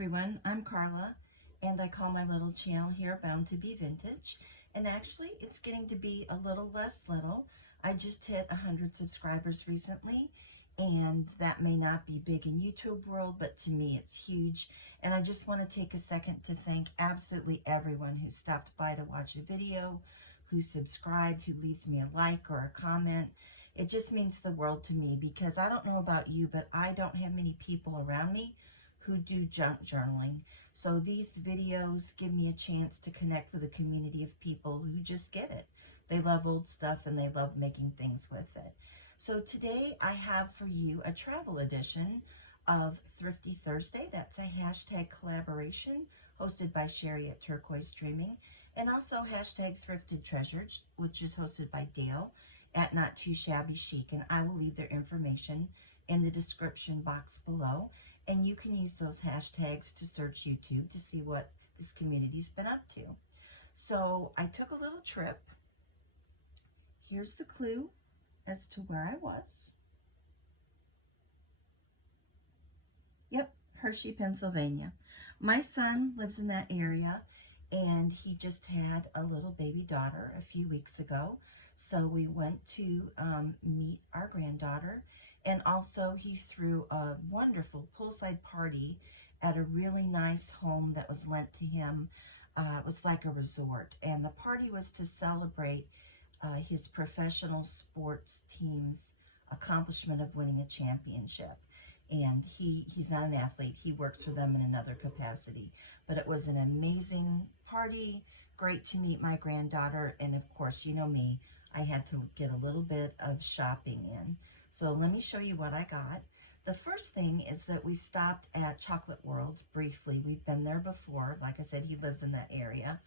everyone, I'm Carla, and I call my little channel here Bound to Be Vintage. And actually, it's getting to be a little less little. I just hit 100 subscribers recently, and that may not be big in YouTube world, but to me it's huge. And I just want to take a second to thank absolutely everyone who stopped by to watch a video, who subscribed, who leaves me a like or a comment. It just means the world to me, because I don't know about you, but I don't have many people around me who do junk journaling. So these videos give me a chance to connect with a community of people who just get it. They love old stuff and they love making things with it. So today I have for you a travel edition of Thrifty Thursday. That's a hashtag collaboration hosted by Sheree at Turquoise Dreaming, and also hashtag Thrifted Treasures, which is hosted by Dale at Not Too Shabby Chic, and I will leave their information in the description box below. And you can use those hashtags to search YouTube to see what this community's been up to. So I took a little trip. Here's the clue as to where I was. Yep, Hershey, Pennsylvania. My son lives in that area, and he just had a little baby daughter a few weeks ago. So we went to meet our granddaughter. And also he threw a wonderful poolside party at a really nice home that was lent to him. It was like a resort. And the party was to celebrate his professional sports team's accomplishment of winning a championship. And he's not an athlete. He works for them in another capacity. But it was an amazing party. Great to meet my granddaughter. And of course, you know me, I had to get a little bit of shopping in. So let me show you what I got. The first thing is that we stopped at Chocolate World briefly. We've been there before. Like I said, he lives in that area.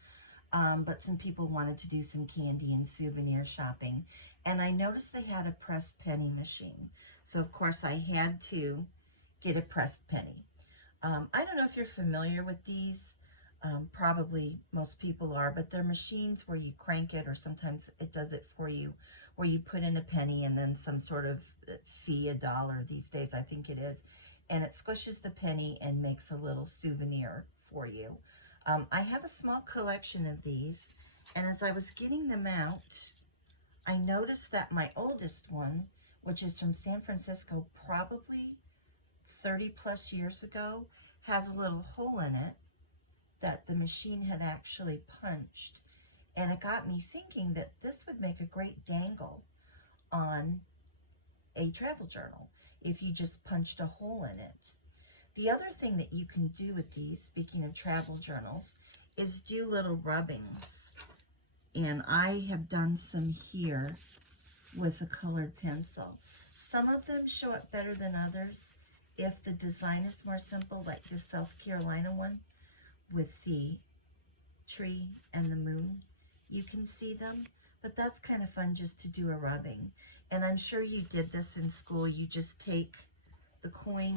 But some people wanted to do some candy and souvenir shopping. And I noticed they had a pressed penny machine. So of course I had to get a pressed penny. I don't know if you're familiar with these. Probably most people are, but they're machines where you crank it, or sometimes it does it for you, where you put in a penny and then some sort of fee, $1 these days I think it is, and it squishes the penny and makes a little souvenir for you. I have a small collection of these, and as I was getting them out, I noticed that my oldest one, which is from San Francisco, probably 30 plus years ago, has a little hole in it that the machine had actually punched. And it got me thinking that this would make a great dangle on a travel journal if you just punched a hole in it. The other thing that you can do with these, speaking of travel journals, is do little rubbings. And I have done some here with a colored pencil. Some of them show up better than others if the design is more simple, like the South Carolina one with the tree and the moon. You can see them, but that's kind of fun just to do a rubbing. And I'm sure you did this in school. You just take the coin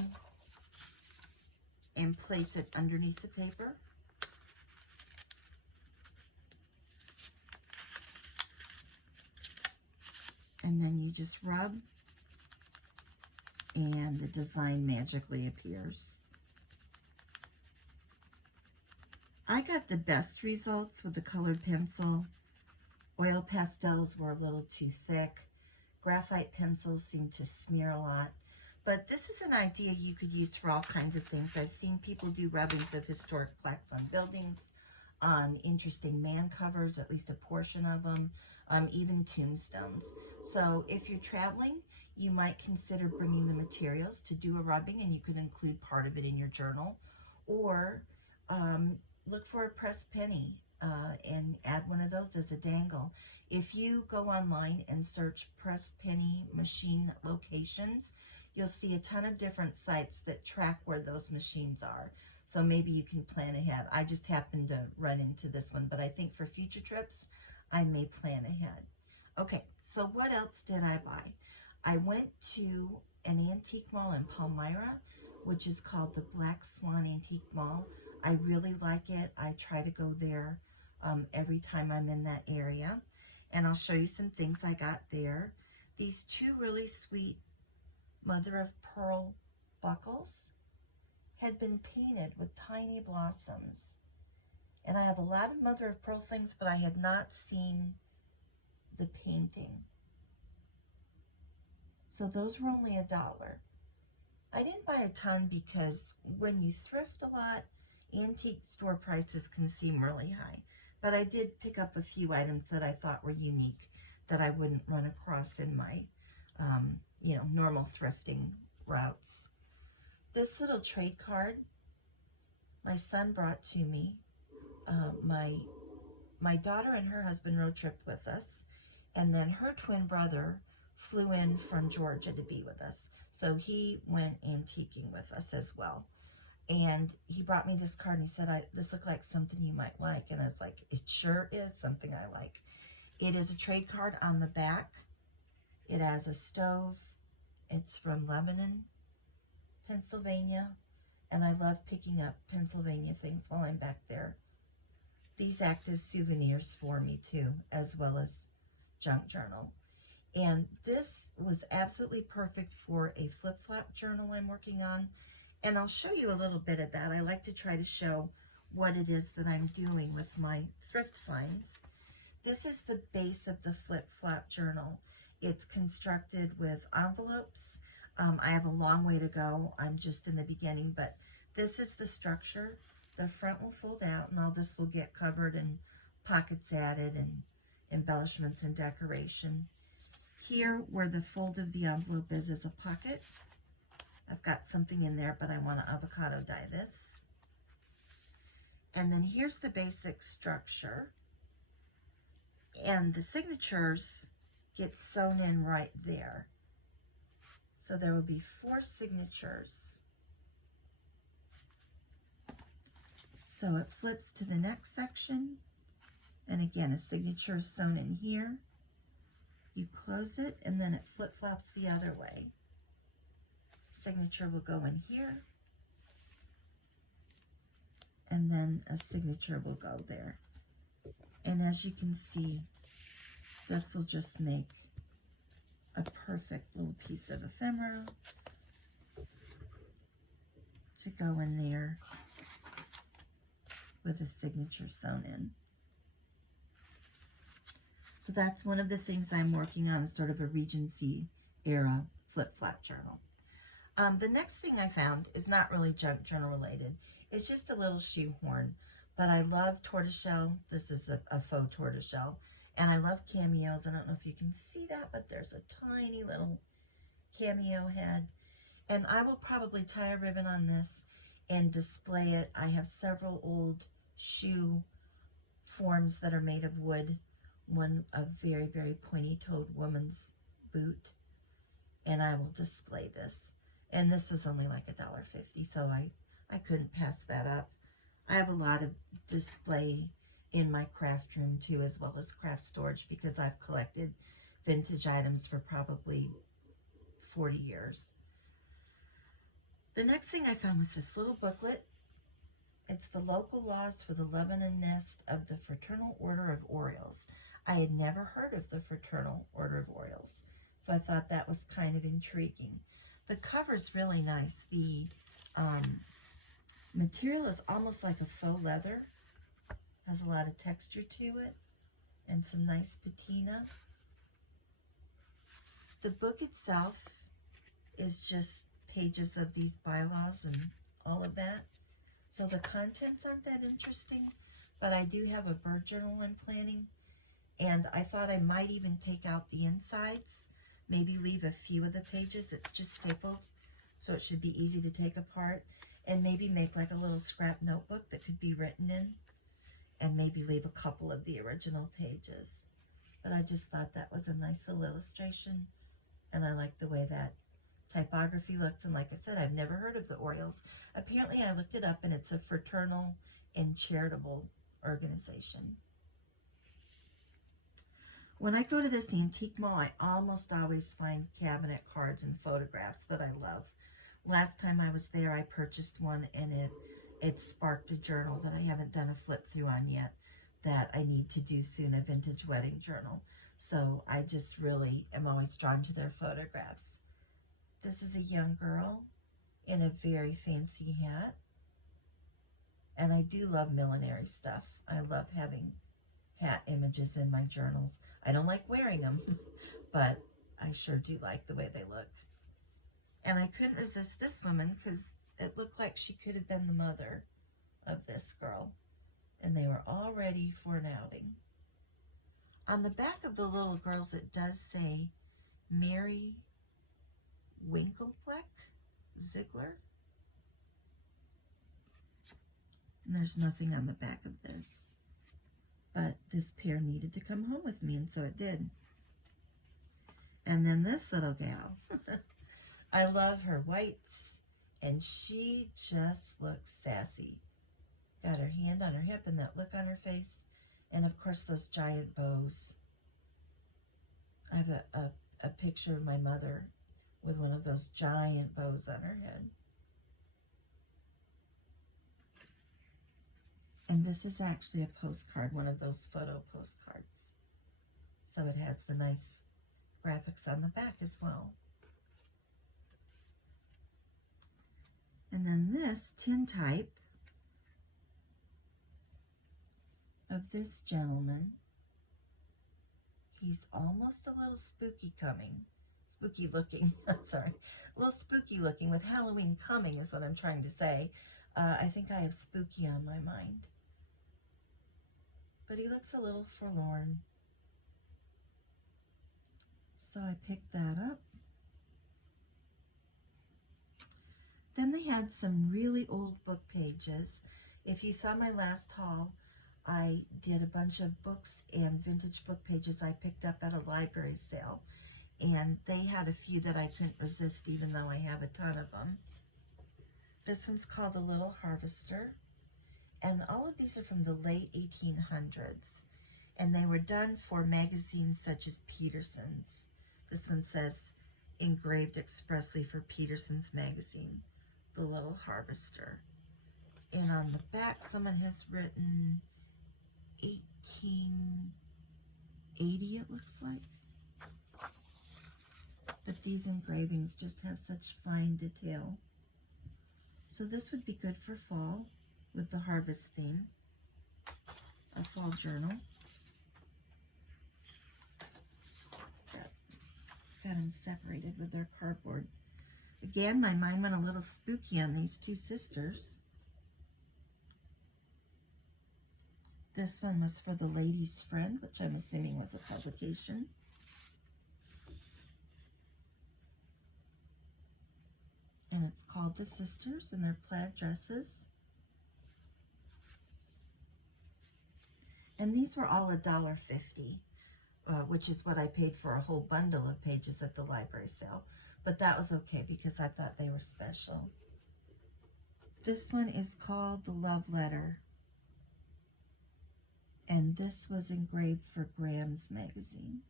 and place it underneath the paper. And then you just rub, and the design magically appears. I got the best results with the colored pencil. Oil pastels were a little too thick. Graphite pencils seem to smear a lot. But this is an idea you could use for all kinds of things. I've seen people do rubbings of historic plaques on buildings, on interesting man covers, at least a portion of them, even tombstones. So if you're traveling, you might consider bringing the materials to do a rubbing, and you could include part of it in your journal. Or look for a pressed penny and add one of those as a dangle. If you go online and search pressed penny machine locations, you'll see a ton of different sites that track where those machines are. So maybe you can plan ahead. I just happened to run into this one, but I think for future trips, I may plan ahead. Okay, so what else did I buy? I went to an antique mall in Palmyra, which is called the Black Swan Antique Mall. I really like it. I try to go there every time I'm in that area. And I'll show you some things I got there. These two really sweet mother of pearl buckles. had been painted with tiny blossoms. And I have a lot of mother of pearl things, but I had not seen the painting. So those were only $1. I didn't buy a ton because when you thrift a lot, antique store prices can seem really high. But I did pick up a few items that I thought were unique that I wouldn't run across in my, normal thrifting routes. This little trade card my son brought to me. My daughter and her husband road tripped with us, and then her twin brother flew in from Georgia to be with us. So he went antiquing with us as well. And he brought me this card and he said, this looked like something you might like. And I was like, it sure is something I like. It is a trade card on the back. It has a stove. It's from Lebanon, Pennsylvania. And I love picking up Pennsylvania things while I'm back there. These act as souvenirs for me too, as well as junk journal. And this was absolutely perfect for a flip-flop journal I'm working on. And I'll show you a little bit of that. I like to try to show what it is that I'm doing with my thrift finds. This is the base of the Flipflop Journal. It's constructed with envelopes. I have a long way to go. I'm just in the beginning, but this is the structure. The front will fold out and all this will get covered and pockets added and embellishments and decoration. Here, where the fold of the envelope is a pocket. I've got something in there, but I want to avocado dye this. And then here's the basic structure. And the signatures get sewn in right there. So there will be 4 signatures. So it flips to the next section. And again, a signature is sewn in here. You close it and then it flip-flops the other way. Signature will go in here. And then a signature will go there. And as you can see, this will just make a perfect little piece of ephemera to go in there with a signature sewn in. So that's one of the things I'm working on, is sort of a Regency era flip-flop journal. The next thing I found is not really junk journal related. It's just a little shoehorn, but I love tortoiseshell. This is a faux tortoiseshell, and I love cameos. I don't know if you can see that, but there's a tiny little cameo head, and I will probably tie a ribbon on this and display it. I have several old shoe forms that are made of wood. One, a very, very pointy-toed woman's boot, and I will display this. And this was only like $1.50, so I couldn't pass that up. I have a lot of display in my craft room too, as well as craft storage, because I've collected vintage items for probably 40 years. The next thing I found was this little booklet. It's the local laws for the Lebanon nest of the Fraternal Order of Orioles. I had never heard of the Fraternal Order of Orioles, so I thought that was kind of intriguing. The cover's really nice. The material is almost like a faux leather. Has a lot of texture to it and some nice patina. The book itself is just pages of these bylaws and all of that. So the contents aren't that interesting, but I do have a bird journal I'm planning, and I thought I might even take out the insides, maybe leave a few of the pages. It's just stapled, so it should be easy to take apart, and maybe make like a little scrap notebook that could be written in, and maybe leave a couple of the original pages. But I just thought that was a nice little illustration, and I like the way that typography looks. And like I said, I've never heard of the Orioles. Apparently I looked it up, and it's a fraternal and charitable organization. When I go to this antique mall, I almost always find cabinet cards and photographs that I love. Last time I was there, I purchased one, and it sparked a journal that I haven't done a flip through on yet that I need to do soon, a vintage wedding journal. So I just really am always drawn to their photographs. This is a young girl in a very fancy hat. And I do love millinery stuff. I love having hat images in my journals. I don't like wearing them, but I sure do like the way they look. And I couldn't resist this woman because it looked like she could have been the mother of this girl. And they were all ready for an outing. On the back of the little girls, it does say Mary Winklefleck Ziegler. And there's nothing on the back of this. But this pair needed to come home with me, and so it did. And then this little gal. I love her whites, and she just looks sassy. Got her hand on her hip and that look on her face. And of course those giant bows. I have a picture of my mother with one of those giant bows on her head. And this is actually a postcard, one of those photo postcards. So it has the nice graphics on the back as well. And then this tintype of this gentleman. He's almost a little spooky looking, I'm sorry, a little spooky looking with Halloween coming is what I'm trying to say. I think I have spooky on my mind. But he looks a little forlorn. So I picked that up. Then they had some really old book pages. If you saw my last haul, I did a bunch of books and vintage book pages I picked up at a library sale. And they had a few that I couldn't resist, even though I have a ton of them. This one's called The Little Harvester. And all of these are from the late 1800s. And they were done for magazines such as Peterson's. This one says, engraved expressly for Peterson's magazine, The Little Harvester. And on the back, someone has written 1880, it looks like. But these engravings just have such fine detail. So this would be good for fall with the harvest theme, a fall journal. Got them separated with their cardboard. Again, my mind went a little spooky on these two sisters. This one was for The Lady's Friend, which I'm assuming was a publication. And it's called The Sisters in their plaid dresses. And these were all $1.50, which is what I paid for a whole bundle of pages at the library sale. But that was okay because I thought they were special. This one is called The Love Letter. And this was engraved for Graham's magazine.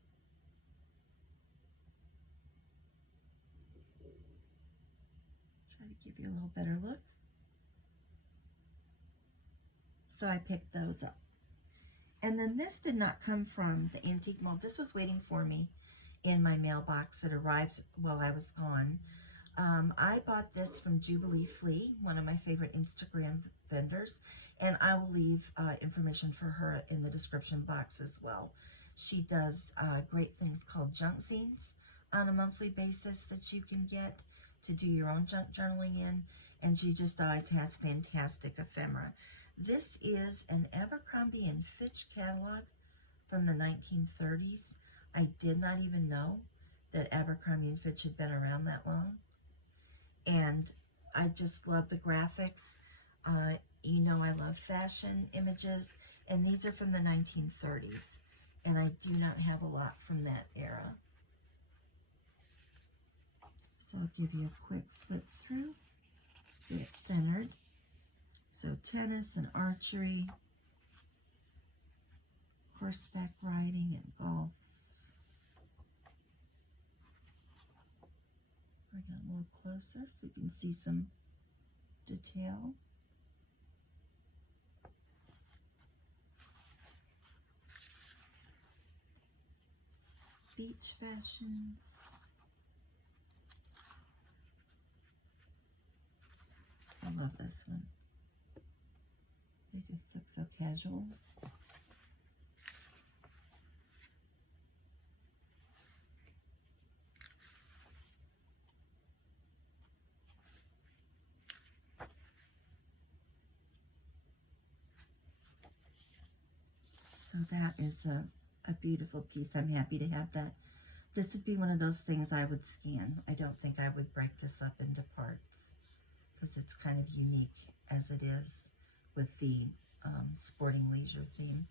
Try to give you a little better look. So I picked those up. And then this did not come from the antique mall. This was waiting for me in my mailbox. It arrived while I was gone. I bought this from Jubilee Fleet, one of my favorite Instagram vendors, and I will leave information for her in the description box as well. She does great things called junk zines on a monthly basis that you can get to do your own junk journaling in, and she just always has fantastic ephemera. This is an Abercrombie and Fitch catalog from the 1930s. I did not even know that Abercrombie and Fitch had been around that long. And I just love the graphics. You know I love fashion images, and these are from the 1930s. And I do not have a lot from that era. So I'll give you a quick flip through. Get it centered. So tennis and archery, horseback riding and golf. Bring it a little closer so you can see some detail. Beach fashions. love this one. They just look so casual. So that is a beautiful piece. I'm happy to have that. This would be one of those things I would scan. I don't think I would break this up into parts because it's kind of unique as it is with the sporting leisure theme.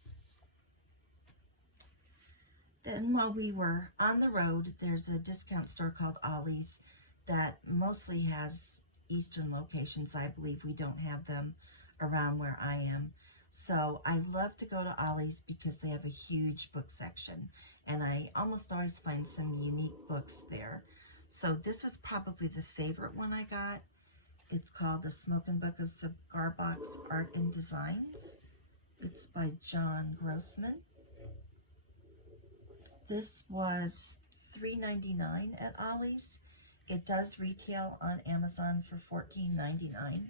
Then while we were on the road, there's a discount store called Ollie's that mostly has Eastern locations. I believe we don't have them around where I am. So I love to go to Ollie's because they have a huge book section, and I almost always find some unique books there. So this was probably the favorite one I got. It's called The Smoking Book of Cigar Box Art and Designs. It's by John Grossman. This was $3.99 at Ollie's. It does retail on Amazon for $14.99.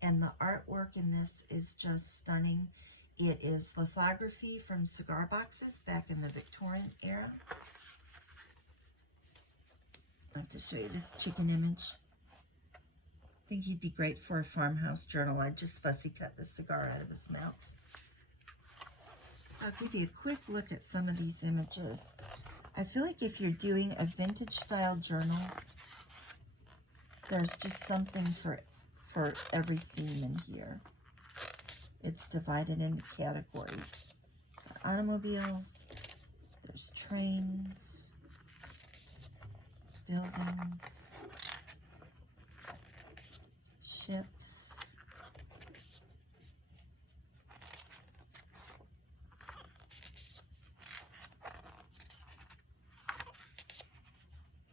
And the artwork in this is just stunning. It is lithography from cigar boxes back in the Victorian era. I'll have to show you this chicken image. I think he'd be great for a farmhouse journal. I just fussy cut the cigar out of his mouth. I'll give you a quick look at some of these images. I feel like if you're doing a vintage style journal, there's just something for every theme in here. It's divided into categories. Automobiles, there's trains, buildings, ships,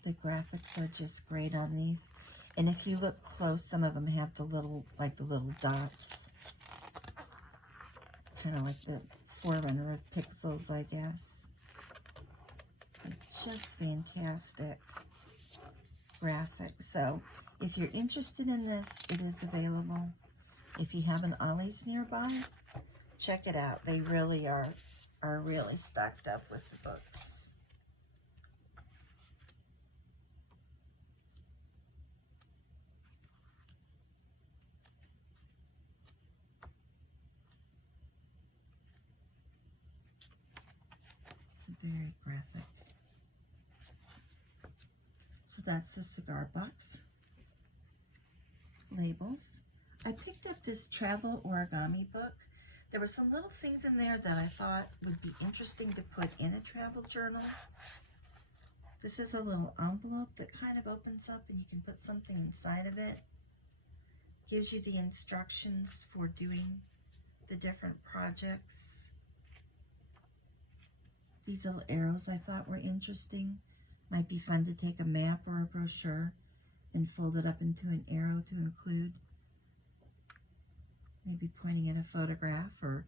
the graphics are just great on these. And if you look close, some of them have the little dots. Kind of like the forerunner of pixels, I guess. Just fantastic graphics. So if you're interested in this, it is available. If you have an Ollie's nearby, check it out. They really are really stocked up with the books. Very graphic. So that's the cigar box. Labels. I picked up this travel origami book. There were some little things in there that I thought would be interesting to put in a travel journal. This is a little envelope that kind of opens up and you can put something inside of it. Gives you the instructions for doing the different projects. These little arrows I thought were interesting. Might be fun to take a map or a brochure and fold it up into an arrow to include. Maybe pointing at a photograph or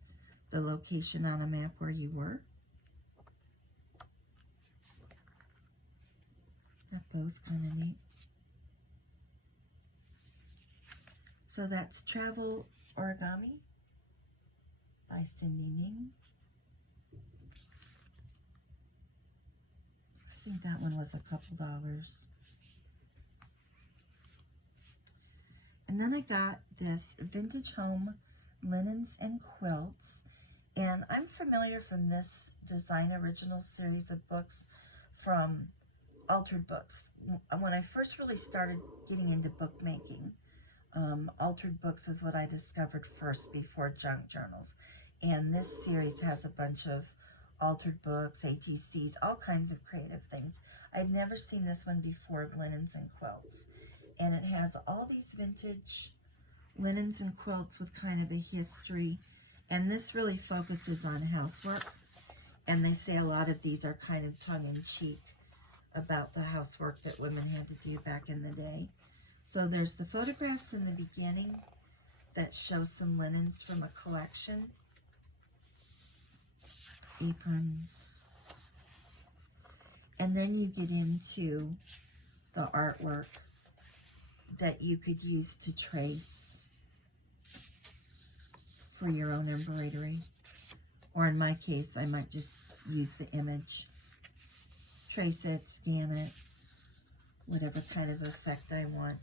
the location on a map where you were. That bow's kind of neat. So that's Travel Origami by Cindy Ning. I think that one was a couple dollars. And then I got this Vintage Home Linens and Quilts. And I'm familiar from this Design Original series of books from Altered Books. When I first really started getting into bookmaking, Altered Books was what I discovered first before junk journals. And this series has a bunch of altered books, ATCs, all kinds of creative things. I'd never seen this one before, Linens and Quilts. And it has all these vintage linens and quilts with kind of a history. And this really focuses on housework. And they say a lot of these are kind of tongue-in-cheek about the housework that women had to do back in the day. So there's the photographs in the beginning that show some linens from a collection. Aprons. And then you get into the artwork. that you could use to trace for your own embroidery. Or in my case, I might just use the image, trace it, scan it, whatever kind of effect I want.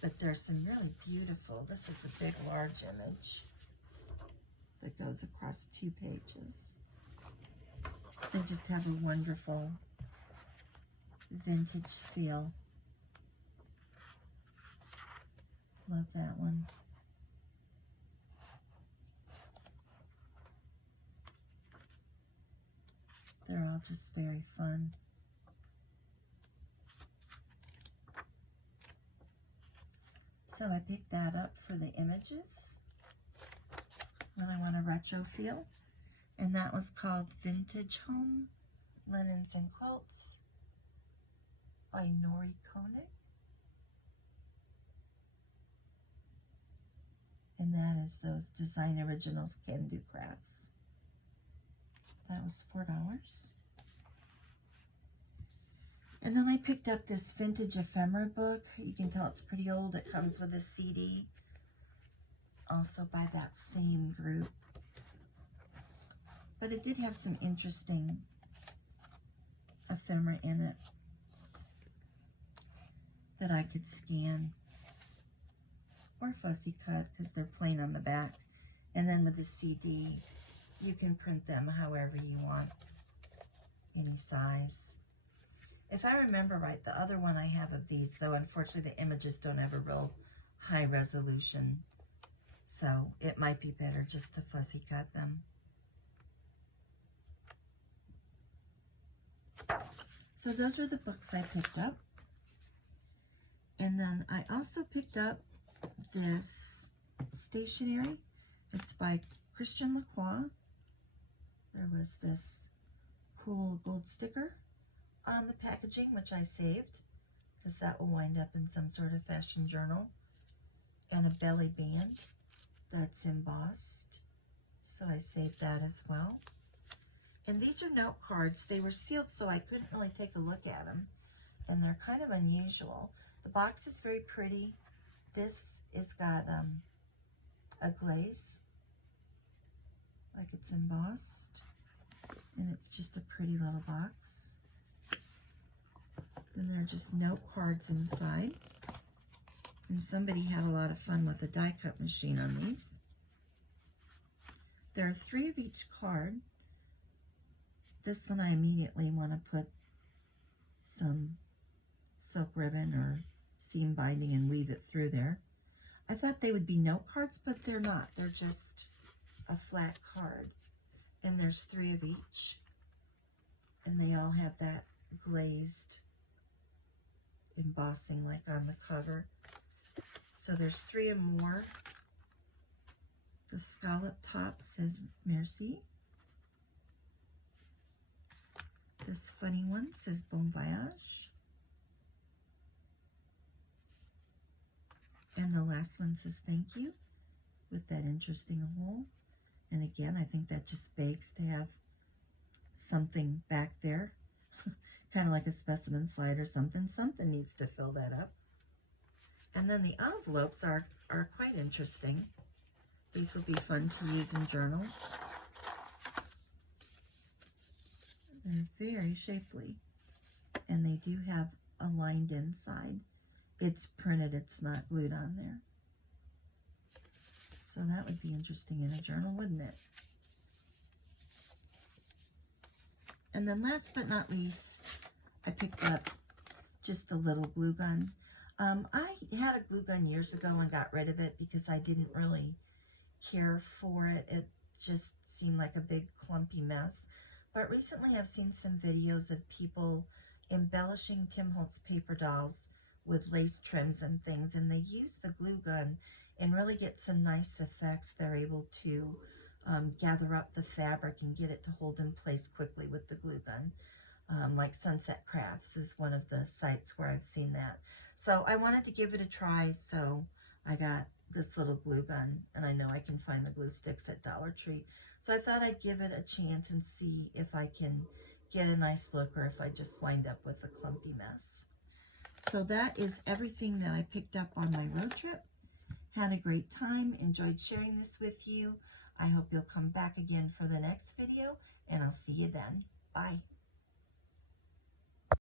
But there's some really beautiful, this is a big, large image that goes across 2 pages. They just have a wonderful vintage feel. Love that one. They're all just very fun. So I picked that up for the images when I want a retro feel. And that was called Vintage Home Linens and Quilts by Nori Koenig. And that is those Design Originals Can Do Crafts. That was $4. And then I picked up this vintage ephemera book. You can tell it's pretty old. It comes with a CD, also by that same group. But it did have some interesting ephemera in it that I could scan or fussy cut because they're plain on the back. And then with the CD, you can print them however you want, any size. If I remember right, the other one I have of these, though, unfortunately the images don't have a real high resolution, so it might be better just to fussy cut them. So those were the books I picked up. And then I also picked up this stationery. It's by Christian Lacroix. There was this cool gold sticker on the packaging, which I saved because that will wind up in some sort of fashion journal, and a belly band that's embossed, so I saved that as well. And these are note cards. They were sealed, so I couldn't really take a look at them, and they're kind of unusual. The box is very pretty. This is got a glaze, like it's embossed, and it's just a pretty little box. And they're just note cards inside. And somebody had a lot of fun with a die cut machine on these. There are 3 of each card. This one I immediately want to put some silk ribbon or seam binding and weave it through there. I thought they would be note cards, but they're not. They're just a flat card. And there's 3 of each. And they all have that glazed embossing like on the cover. So there's 3 or more. The scallop top says Merci. This funny one says Bon Voyage. And the last one says thank you with that interesting hole. And again, I think that just begs to have something back there. Kind of like a specimen slide or something. Something needs to fill that up. And then the envelopes are quite interesting. These will be fun to use in journals. They're very shapely. And they do have a lined inside. It's printed, it's not glued on there. So that would be interesting in a journal, wouldn't it? And then last but not least, I picked up just a little glue gun. I had a glue gun years ago and got rid of it because I didn't really care for it. It just seemed like a big clumpy mess. But recently I've seen some videos of people embellishing Tim Holtz paper dolls with lace trims and things, and they use the glue gun and really get some nice effects. They're able to gather up the fabric and get it to hold in place quickly with the glue gun. Like Sunset Crafts is one of the sites where I've seen that. So I wanted to give it a try, so I got this little glue gun, and I know I can find the glue sticks at Dollar Tree. So I thought I'd give it a chance and see if I can get a nice look or if I just wind up with a clumpy mess. So that is everything that I picked up on my road trip. Had a great time, enjoyed sharing this with you. I hope you'll come back again for the next video, and I'll see you then. Bye.